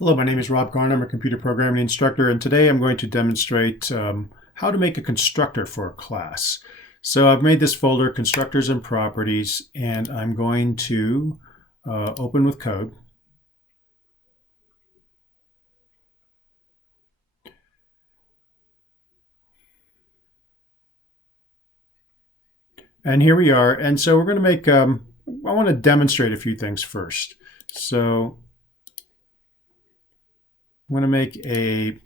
Hello, my name is Rob Garn. I'm a computer programming instructor, and today I'm going to demonstrate how to make a constructor for a class. So I've made this folder, Constructors and Properties, and I'm going to open with code. And here we are. And so we're going to make, I want to demonstrate a few things first. So I'm going to make a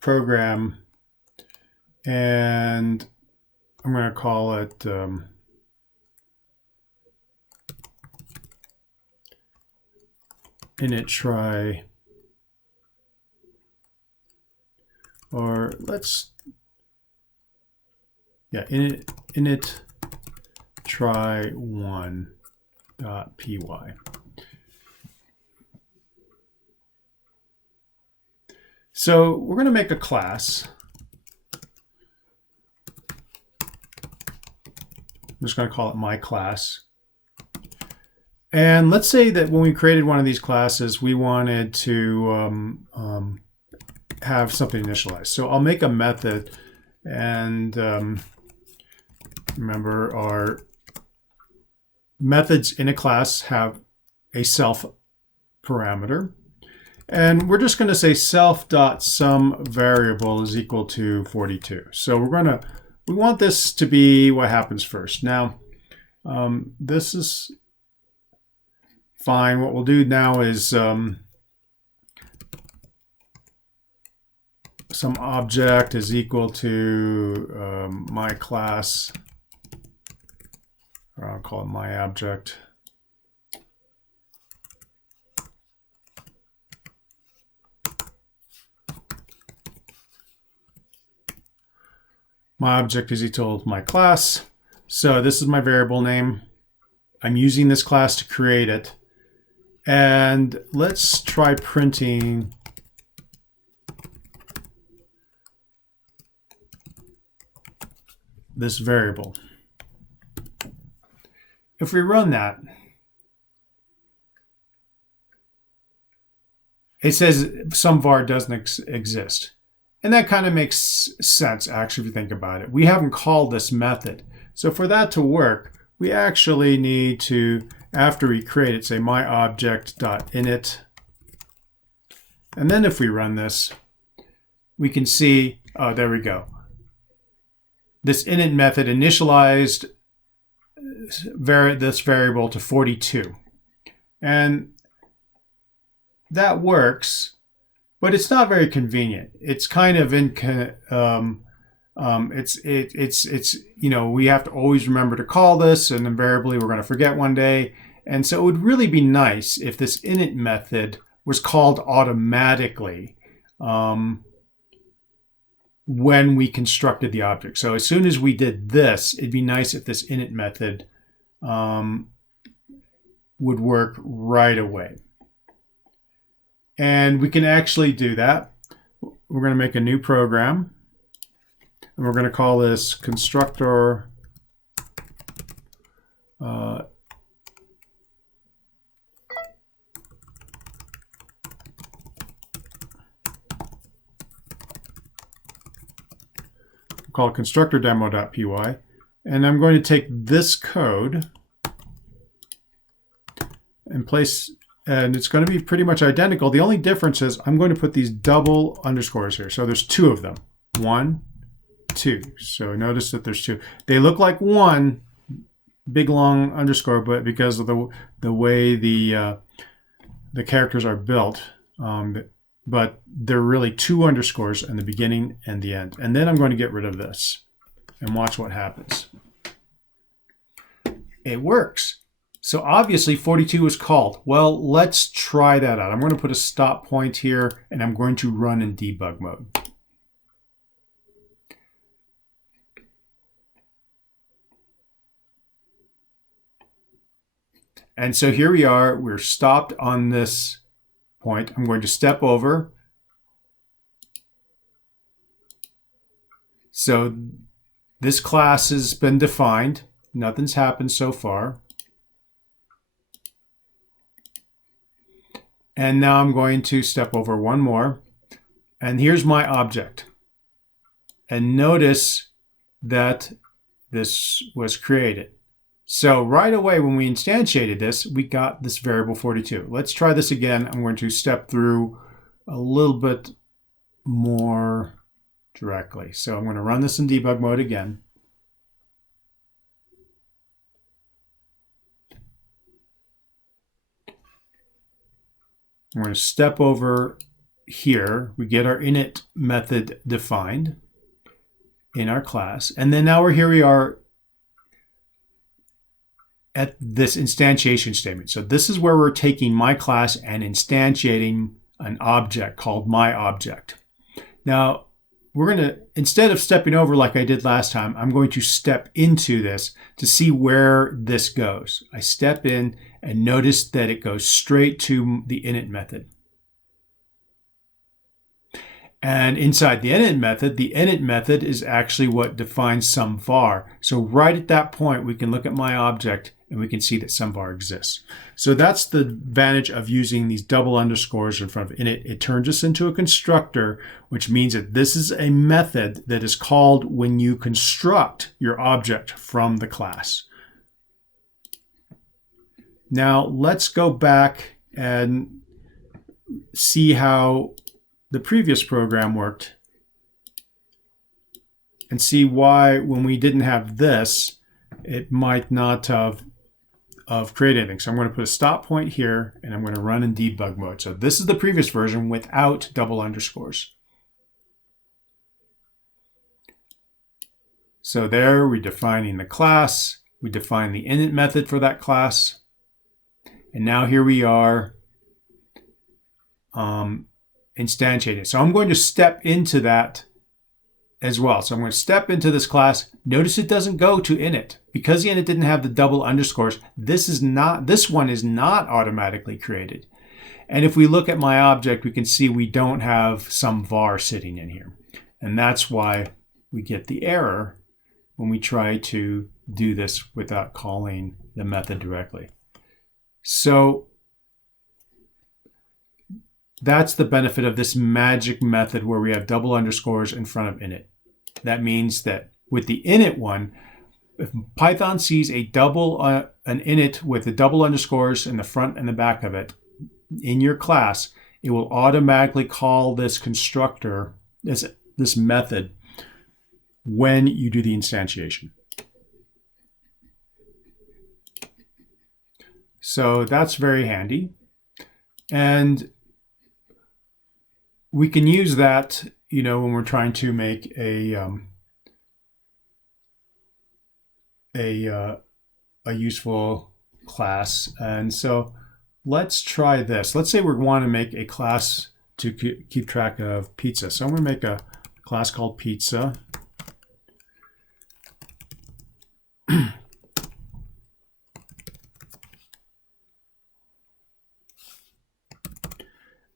program, and I'm going to call it init try, or init try one.py. So we're going to make a class. I'm just going to call it my class. And let's say that when we created one of these classes, we wanted to have something initialized. So I'll make a method, and remember, our methods in a class have a self parameter. And we're just going to say self.sum variable is equal to 42. So we want this to be what happens first. Now, this is fine. What we'll do now is some object is equal to my class, or I'll call it my object. My object is equal to my class. So this is my variable name. I'm using this class to create it. And let's try printing this variable. If we run that, it says some var doesn't exist. And that kind of makes sense, actually, if you think about it. We haven't called this method. So for that to work, we actually need to, after we create it, say myObject.init. And then if we run this, we can see, oh, there we go. This init method initialized this variable to 42. And that works. But it's not very convenient. It's kind of we have to always remember to call this, and invariably we're going to forget one day. And so it would really be nice if this init method was called automatically when we constructed the object. So as soon as we did this, it'd be nice if this init method would work right away. And we can actually do that. We're going to make a new program, and we're going to call this constructor call it constructor demo.py, and I'm going to take this code and place. And it's going to be pretty much identical. The only difference is I'm going to put these double underscores here. So there's two of them. 1, 2. So notice that there's two. They look like one big long underscore, but because of the way the characters are built, but they're really two underscores in the beginning and the end. And then I'm going to get rid of this and watch what happens. It works. So obviously 42 is called. Well, let's try that out. I'm going to put a stop point here, and I'm going to run in debug mode. And so here we are. We're stopped on this point. I'm going to step over. So this class has been defined. Nothing's happened so far. And now I'm going to step over one more. And here's my object. And notice that this was created. So right away when we instantiated this, we got this variable 42. Let's try this again. I'm going to step through a little bit more directly. So I'm going to run this in debug mode again. I'm going to step over here. We get our init method defined in our class. And then now here we are at this instantiation statement. So this is where we're taking my class and instantiating an object called my object. Now, we're going to, instead of stepping over like I did last time, I'm going to step into this to see where this goes. I step in and notice that it goes straight to the init method. And inside the init method is actually what defines some var. So right at that point, we can look at my object and we can see that some var exists. So that's the advantage of using these double underscores in front of init. It turns us into a constructor, which means that this is a method that is called when you construct your object from the class. Now let's go back and see how the previous program worked and see why when we didn't have this, it might not have created anything. So I'm going to put a stop point here and I'm going to run in debug mode. So this is the previous version without double underscores. So there we're defining the class, we define the init method for that class, and now here we are instantiated. So I'm going to step into that as well. So I'm going to step into this class. Notice it doesn't go to init. Because the init didn't have the double underscores, this one is not automatically created. And if we look at my object, we can see we don't have some var sitting in here. And that's why we get the error when we try to do this without calling the method directly. So that's the benefit of this magic method where we have double underscores in front of init. That means that with the init one, if Python sees an init with the double underscores in the front and the back of it in your class, it will automatically call this constructor, this method, when you do the instantiation. So that's very handy. And we can use that, when we're trying to make a useful class. And so let's try this. Let's say we want to make a class to keep track of pizza. So I'm going to make a class called pizza.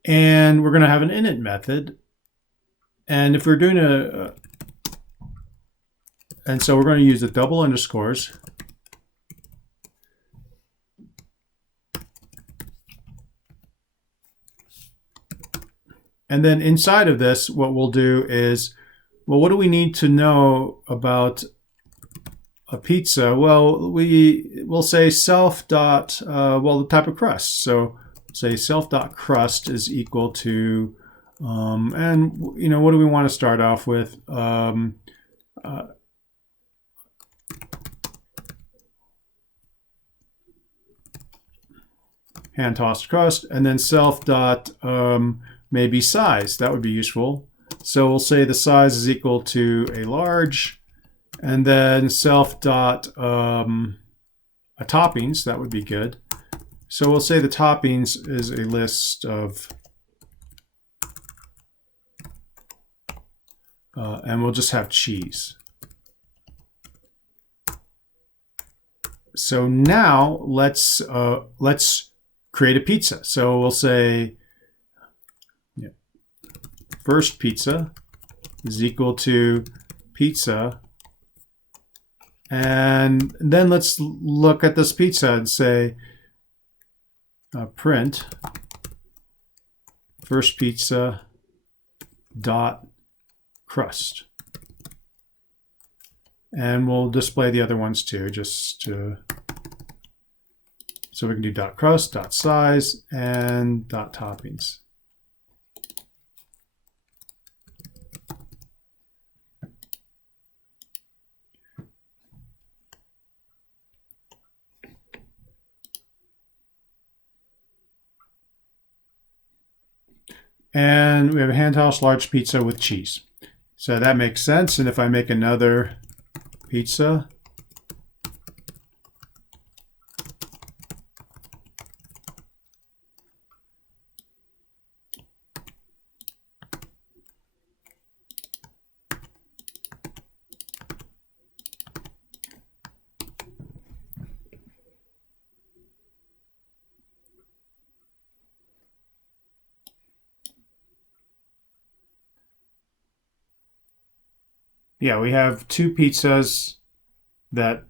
And we're going to have an init method. And if we're doing and so we're going to use the double underscores. And then inside of this, what we'll do is, well, what do we need to know about a pizza? Well, we'll say self dot, the type of crust. So say self.crust is equal to, and what do we want to start off with? Hand tossed crust, and then self dot maybe size. That would be useful. So we'll say the size is equal to a large, and then self dot toppings. That would be good. So we'll say the toppings is a list of, and we'll just have cheese. So now let's create a pizza. So we'll say first pizza is equal to pizza. And then let's look at this pizza and say print first pizza dot crust. And we'll display the other ones too, just to, so we can do dot crust, dot size, and dot toppings. And we have a hand tossed large pizza with cheese. So that makes sense. And if I make another pizza, yeah, we have two pizzas that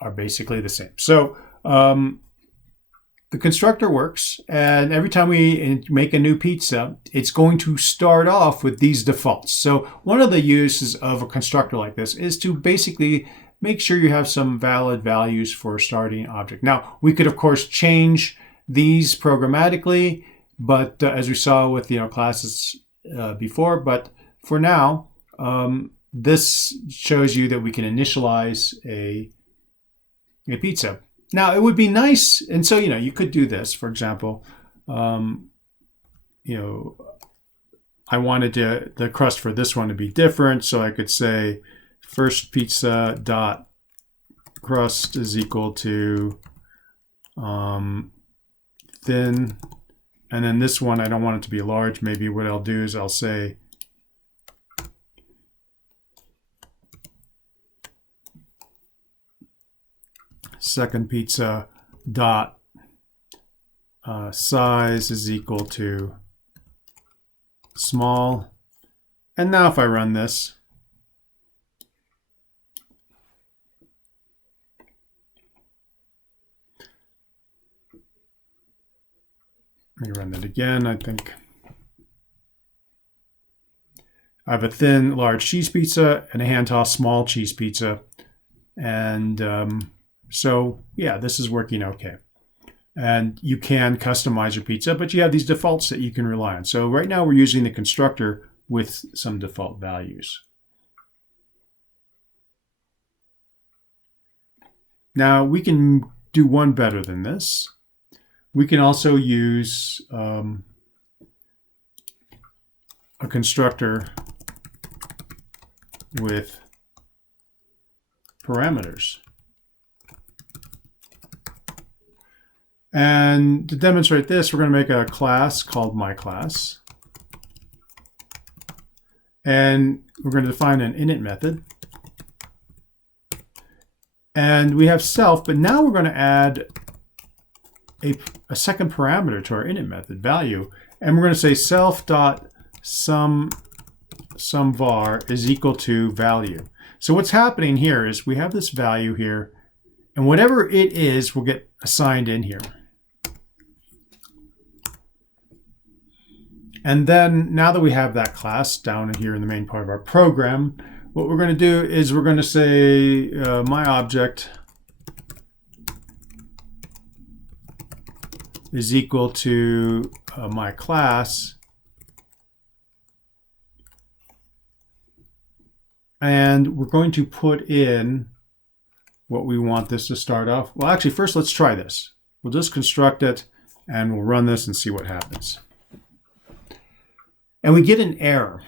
are basically the same. So the constructor works, and every time we make a new pizza, it's going to start off with these defaults. So one of the uses of a constructor like this is to basically make sure you have some valid values for a starting object. Now, we could, of course, change these programmatically, but as we saw with classes before, but for now, this shows you that we can initialize a pizza. Now, it would be nice, and so, you could do this, for example, I wanted the crust for this one to be different, so I could say first pizza dot crust is equal to thin, and then this one, I don't want it to be large. Maybe what I'll do is I'll say second pizza dot size is equal to small. And now if I run this, let me run that again. I think I have a thin large cheese pizza and a hand tossed small cheese pizza, and so yeah, this is working okay. And you can customize your pizza, but you have these defaults that you can rely on. So right now we're using the constructor with some default values. Now we can do one better than this. We can also use a constructor with parameters. And to demonstrate this, we're going to make a class called myClass. And we're going to define an init method. And we have self, but now we're going to add a second parameter to our init method, value. And we're going to say self.sum var is equal to value. So what's happening here is we have this value here, and whatever it is will get assigned in here. And then now that we have that class down here in the main part of our program, what we're going to do is we're going to say my object is equal to my class, and we're going to put in what we want this to start off. Well, actually, first let's try this. We'll just construct it, and we'll run this and see what happens. And we get an error,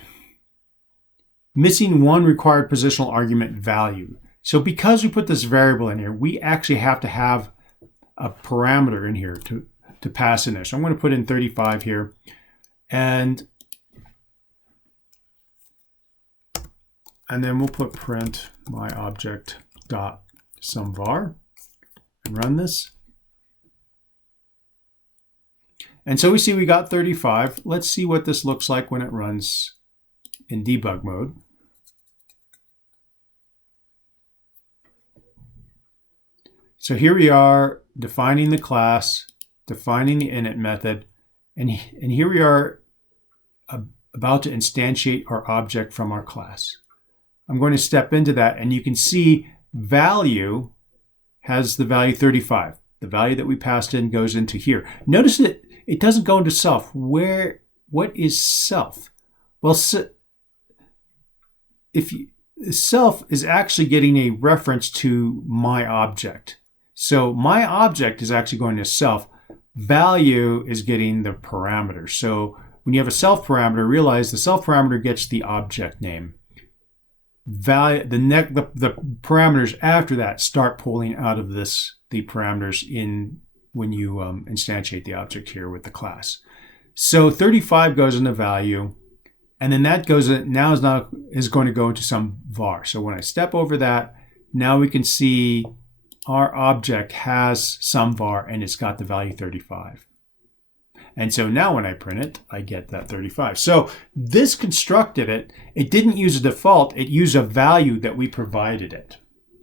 missing one required positional argument value. So because we put this variable in here, we actually have to have a parameter in here to pass in there. So I'm going to put in 35 here, and then we'll put print my object dot sum var and run this. And so we see we got 35. Let's see what this looks like when it runs in debug mode. So here we are defining the class, defining the init method, and here we are about to instantiate our object from our class. I'm going to step into that, and you can see value has the value 35. The value that we passed in goes into here. Notice that it doesn't go into self. What is self? Well, self is actually getting a reference to my object. So my object is actually going to self. Value is getting the parameter. So when you have a self parameter, realize the self parameter gets the object name. The parameters after that start pulling out of the parameters in when you instantiate the object here with the class. So 35 goes into value, and then that goes is going to go into some var. So when I step over that, now we can see our object has some var and it's got the value 35. And so now when I print it, I get that 35. So this constructed it. It didn't use a default. It used a value that we provided it.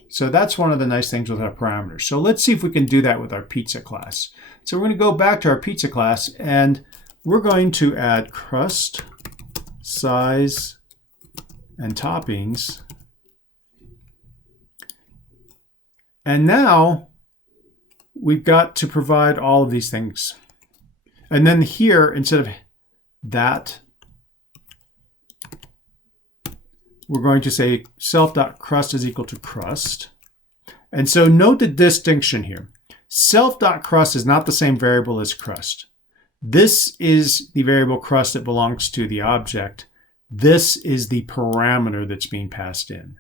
So that's one of the nice things with our parameters. So let's see if we can do that with our pizza class. So we're going to go back to our pizza class, and we're going to add crust, size, and toppings. And now we've got to provide all of these things. And then here, instead of that, we're going to say self.crust is equal to crust. And so note the distinction here. Self.crust is not the same variable as crust. This is the variable crust that belongs to the object. This is the parameter that's being passed in.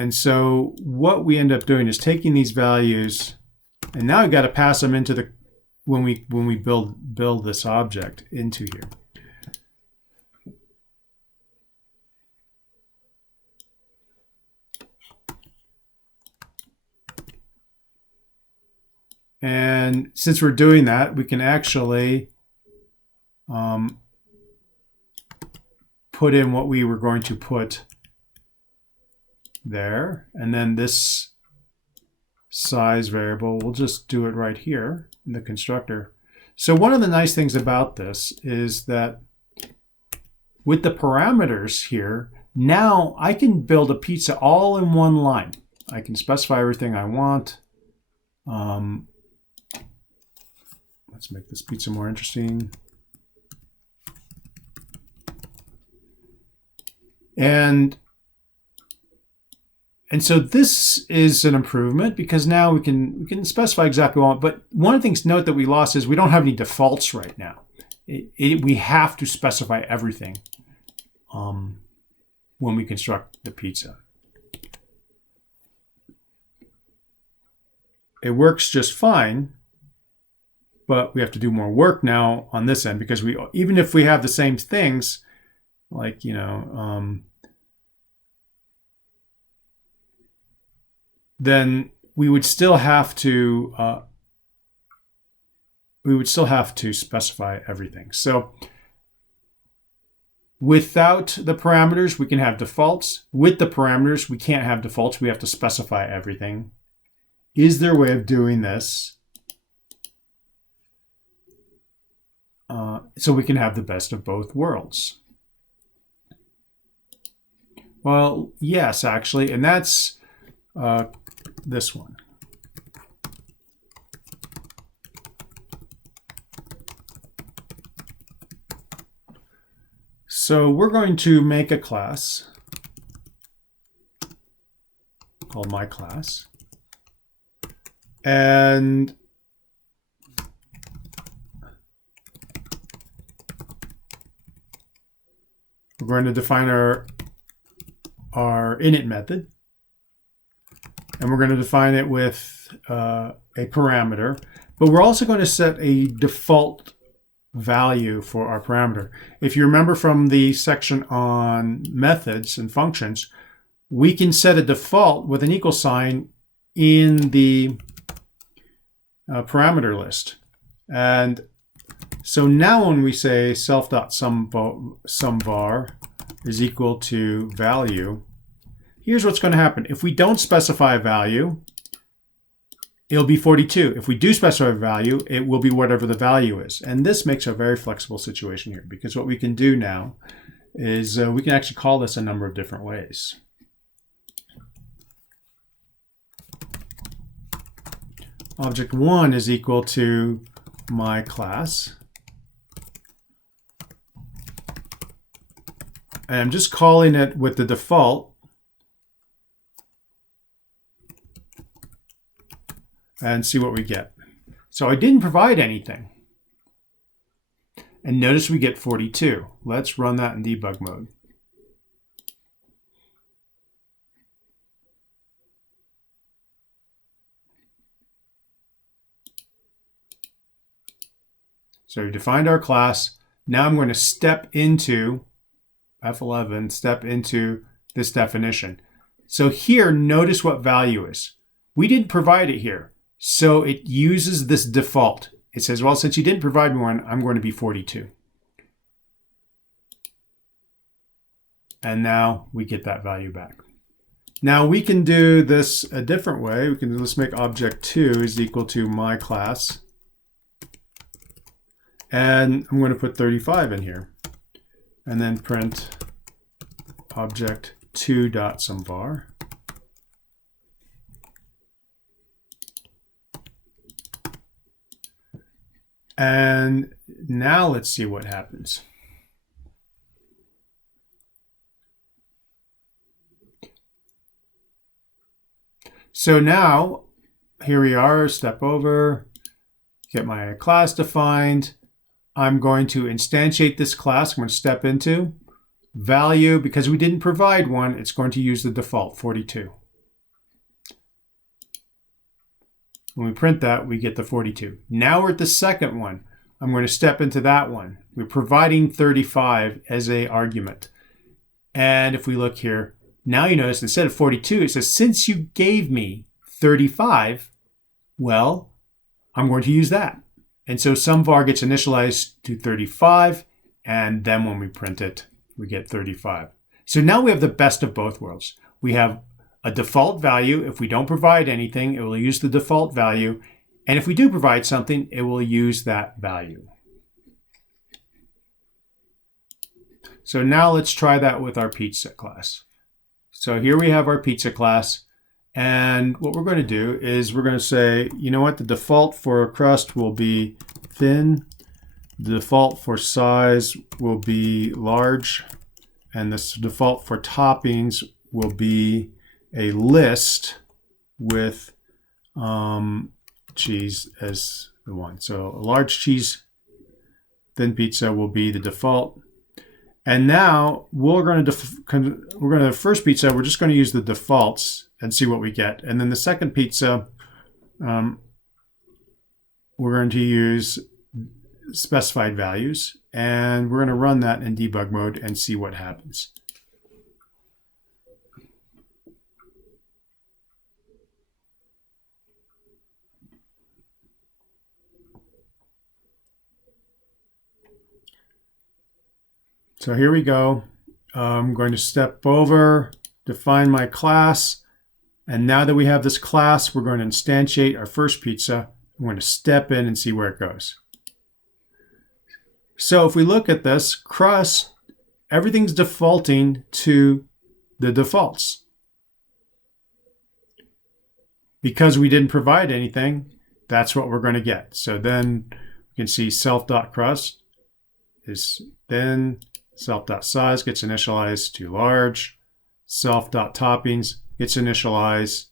And so what we end up doing is taking these values, and now we've got to pass them into the when we build this object into here. And since we're doing that, we can actually put in what we were going to put there, and then this size variable, we'll just do it right here in the constructor. So one of the nice things about this is that with the parameters here, now I can build a pizza all in one line. I can specify everything I want. Let's make this pizza more interesting. And so this is an improvement because now we can specify exactly what we want. But one of the things to note that we lost is we don't have any defaults right now. We have to specify everything when we construct the pizza. It works just fine, but we have to do more work now on this end because even if we have the same things, like then we would still have to specify everything. So without the parameters, we can have defaults. With the parameters, we can't have defaults. We have to specify everything. Is there a way of doing this so we can have the best of both worlds? Well, yes, actually, and that's this one. So we're going to make a class called myClass, and we're going to define our init method. And we're going to define it with a parameter, but we're also going to set a default value for our parameter. If you remember from the section on methods and functions, we can set a default with an equal sign in the parameter list. And so now when we say self.sumVar is equal to value, here's what's going to happen. If we don't specify a value, it'll be 42. If we do specify a value, it will be whatever the value is. And this makes a very flexible situation here, because what we can do now is we can actually call this a number of different ways. Object 1 is equal to my class. And I'm just calling it with the default. And see what we get. So I didn't provide anything. And notice we get 42. Let's run that in debug mode. So we defined our class. Now I'm going to step into F11, step into this definition. So here, notice what value is. We didn't provide it here. So it uses this default. It says, well, since you didn't provide me one, I'm going to be 42. And now we get that value back. Now we can do this a different way. Let's make object 2 is equal to my class. And I'm going to put 35 in here. And then print object 2.someVar. And now let's see what happens. So now, here we are, step over, get my class defined. I'm going to instantiate this class. I'm going to step into value. Because we didn't provide one, it's going to use the default, 42. When we print that, we get the 42. Now we're at the second one. I'm going to step into that one. We're providing 35 as an argument. And if we look here, now you notice instead of 42, it says, since you gave me 35, well, I'm going to use that. And so someVar gets initialized to 35, and then when we print it, we get 35. So now we have the best of both worlds. We have a default value. If we don't provide anything, it will use the default value. And if we do provide something, it will use that value. So now let's try that with our pizza class. So here we have our pizza class. And what we're going to do is we're going to say, you know what, the default for a crust will be thin. The default for size will be large. And the default for toppings will be a list with cheese as the one. So a large cheese thin pizza will be the default. And now we're going to the first pizza, we're just going to use the defaults and see what we get. And then the second pizza, we're going to use specified values, and we're going to run that in debug mode and see what happens. So here we go. I'm going to step over, define my class. And now that we have this class, we're going to instantiate our first pizza. I'm going to step in and see where it goes. So if we look at this, crust, everything's defaulting to the defaults. Because we didn't provide anything, that's what we're going to get. So then we can see self.crust is thin. Self.size gets initialized to large. Self.toppings gets initialized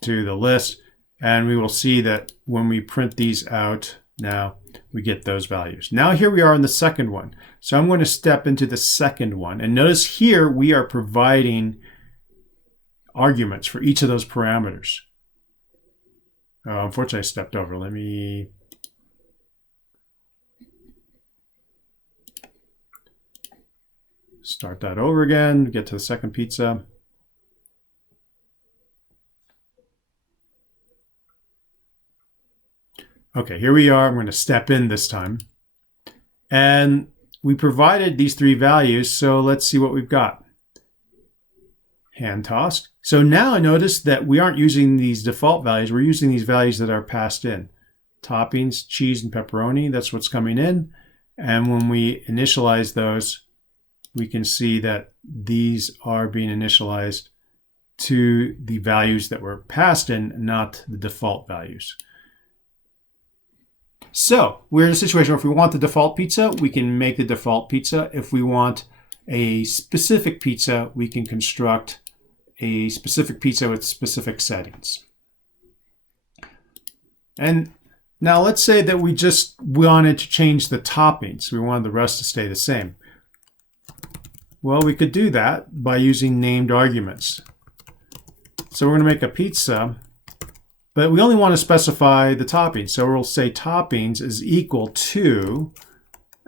to the list. And we will see that when we print these out, now we get those values. Now here we are in the second one. So I'm going to step into the second one. And notice here we are providing arguments for each of those parameters. Unfortunately, I stepped over. Let me... start that over again, get to the second pizza. Okay, here we are. I'm going to step in this time. And we provided these three values, so let's see what we've got. Hand tossed, So now I notice that we aren't using these default values. We're using these values that are passed in. Toppings, cheese, and pepperoni, that's what's coming in. And when we initialize those, we can see that these are being initialized to the values that were passed in, not the default values. So we're in a situation where if we want the default pizza, we can make the default pizza. If we want a specific pizza, we can construct a specific pizza with specific settings. And now let's say that we just wanted to change the toppings. We wanted the rest to stay the same. Well, we could do that by using named arguments. So we're going to make a pizza, but we only want to specify the toppings. So we'll say toppings is equal to,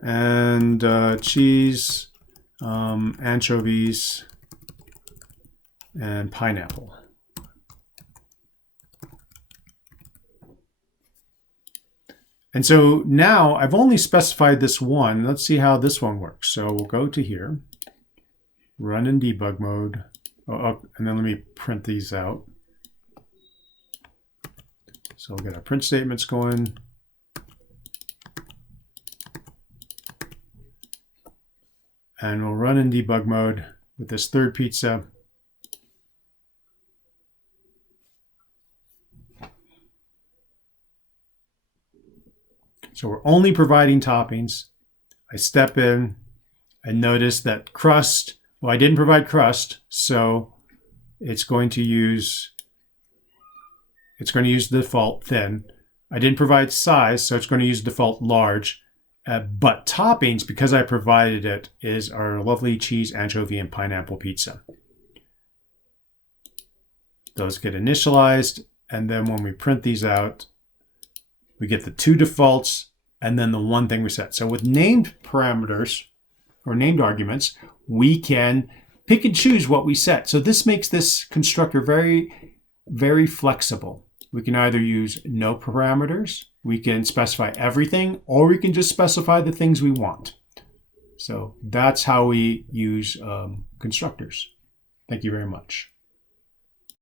and cheese, anchovies, and pineapple. And so now I've only specified this one. Let's see how this one works. So we'll go to here, run in debug mode, and then let me print these out. So we'll get our print statements going. And we'll run in debug mode with this third pizza. So we're only providing toppings. I step in, I notice that crust, well, I didn't provide crust, so it's going to use the default thin. I didn't provide size, so it's going to use default large. But toppings, because I provided it, is our lovely cheese, anchovy, and pineapple pizza. Those get initialized, and then when we print these out, we get the two defaults and then the one thing we set. So with named parameters or named arguments, we can pick and choose what we set. So this makes this constructor very, very flexible. We can either use no parameters, we can specify everything, or we can just specify the things we want. So that's how we use constructors. Thank you very much.